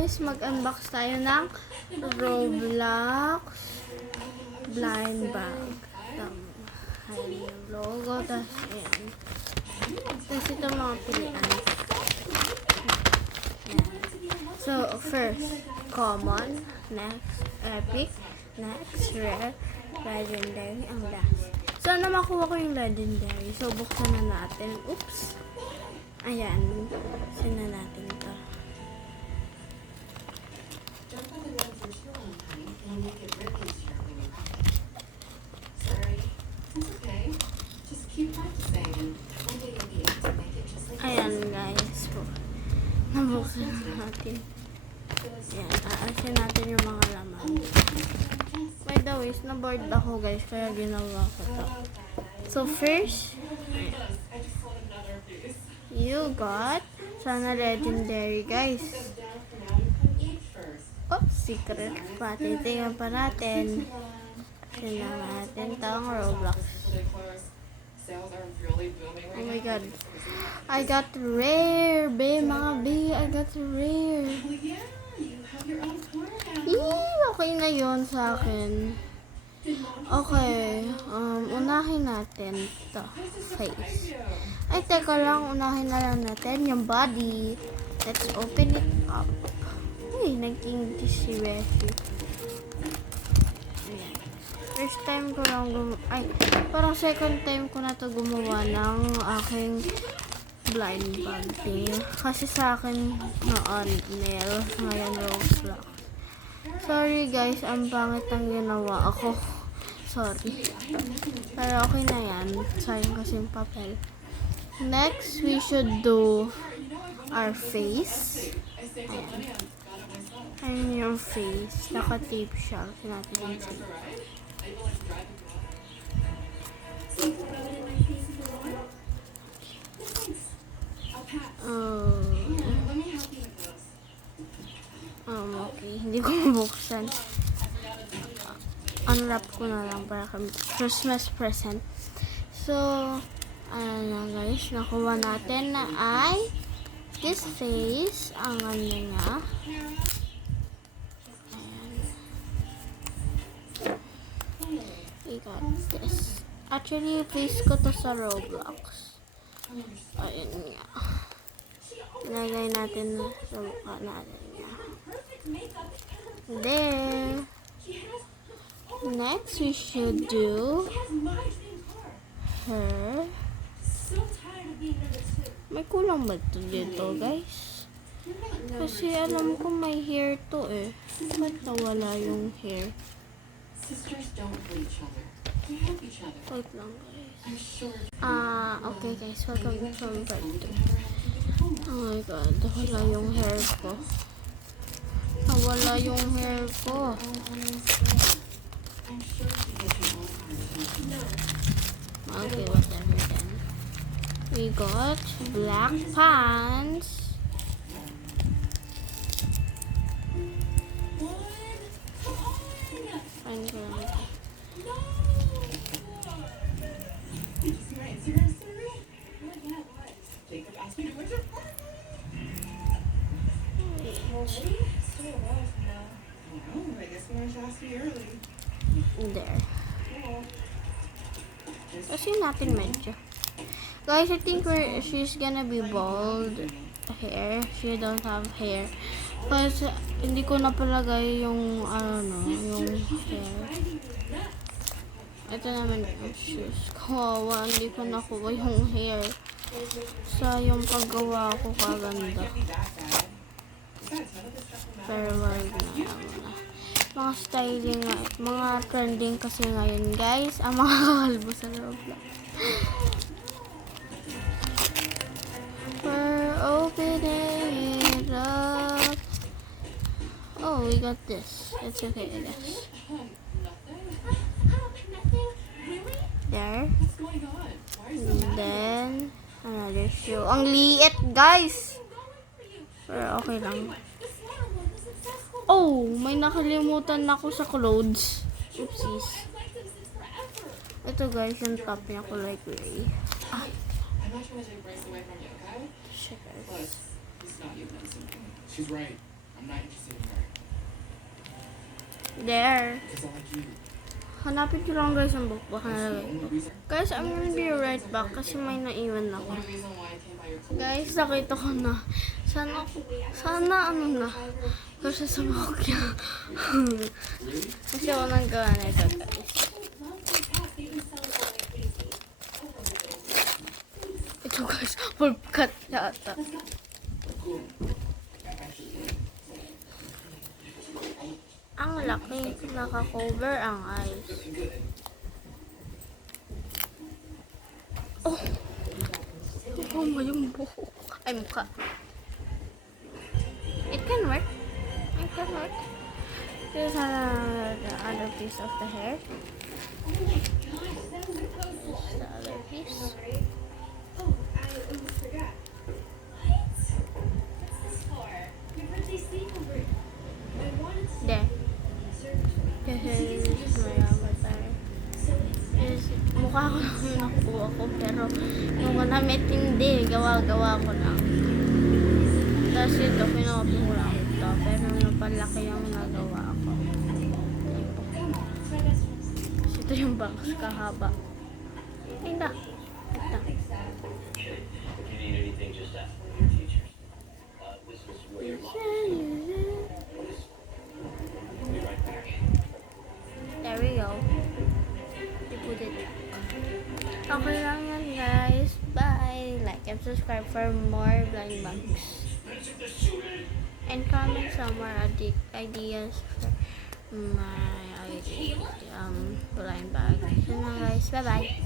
guys, mag-unbox tayo ng Roblox blind bag. Ayan yung logo, tapos ayan. Tapos ito mga pilihan. Ayan. So, first, common. Next, epic. Next, rare. Legendary. Ang last. So, makuha ko yung legendary. So, buksan na natin. Oops. Ayan. Buksan na natin ito. Ayan guys po. Nabuksan na natin. Ayan. Aasin natin yung mga laman. By the way, na-board ako guys. Kaya ginawa ko to. So first, you got sana legendary guys. Oh, secret pa. Titingnan pa natin. Tingnan natin itong Roblox. Oh my god. I got rare, be, mga B. I got rare. Okay na yon sa akin. Okay. Unahin natin ito. Face. Ay, teka lang. Unahin na lang natin yung body. Let's open it up. Uy, naging si Beshi. First time ko lang parang second time ko na to gumawa ng aking blind bag thing. Kasi sa akin noon, nail, ngayon Roblox. Sorry guys, ang pangit ang ginawa ako. Sorry. Pero okay na yan. Sayang kasi yung papel. Next, we should do our face. Ayan. Ayan yung face. Naka-tape siya. Natin yung tape. Okay. Hindi ko mabuksan. Unwrap ko na lang para Christmas present. So, ano guys, nakuha natin na ay this face. Ang ano niya. I got this. Actually, face ko to sa Roblox. Ayun nga. Nilagay natin sa mukha natin nga. There. Next, we should do her. May kulang ba ito dito, guys? Kasi alam ko may hair to eh. Ba't nawala yung hair? Wait lang guys. Okay guys, welcome to part 2. Oh my god, wala yung hair ko. Wala yung hair ko. Okay, whatever then. We got black pants. Fine ko lang ito. There. Kasi natin medyo. Guys, I think she's gonna be bald hair. She don't have hair. Kasi hindi ko napalagay yung yung hair. Ito naman yung shoes. Kawawa, hindi ko nakuha yung hair. Sa yung paggawa ko kaganda. Pero wag na. Mga styling nga. Mga trending kasi ngayon guys. Ang mga kalbo sa Roblox. We're opening it up. Oh, we got this. It's okay, I guess. There. And then, another shoe. Ang liit, guys! Pero okay lang. Oh, may nakalimutan ako sa clothes. Oopsies. Ito guys, yung top niya kulay gray. Shit. She's right. There. Hanapin ko lang guys ang book. Baka nalagay ko. Guys, I'm gonna be right back kasi may naiwan ako. Guys, nakita ko na. Sana ano na. Kasi sa book niya. Kasi ako nang gawa na ito guys. Ito guys, full cut yata. Ang laki, naka-cover ang eyes. Oh! Oh my yung buhok. Ay, mukha. It can work. It can work. Here's the other piece of the hair. Here's the other piece. There. Kasi may avatar. Yes, mukha ko lang yung nakuha ko pero yung namit hindi, gawa-gawa ko lang. Tapos ito, pinakapo ko lang ito pero napalaki yung nagawa ko. Tapos ito yung bangs kahaba. Ay na. Ito. If you need anything, just ask one of your teachers. This is where your mom is. We'll be right back. There we go. You put it back. Okay lang yan guys. Bye. Like and subscribe for more blind bags. And comment some more ideas for my blind bag. So now guys, bye bye.